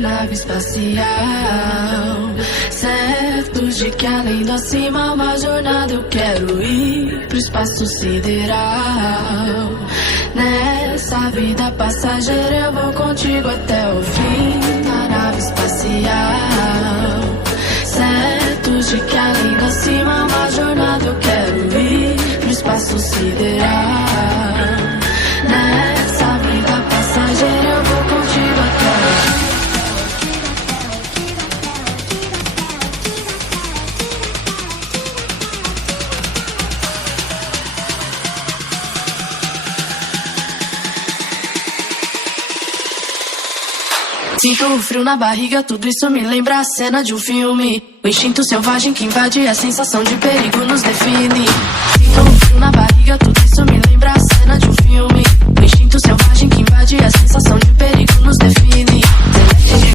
na nave espacial, certos de que além do acima uma jornada eu quero ir pro espaço sideral. Nessa vida passageira eu vou contigo até o fim na nave espacial, certos de que além do acima uma jornada eu quero ir pro espaço sideral. Nessa vida passageira eu vou contigo até o fim. Sinto o frio na barriga, tudo isso me lembra a cena de um filme. O instinto selvagem que invade a sensação de perigo nos define. Sinto o frio na barriga, tudo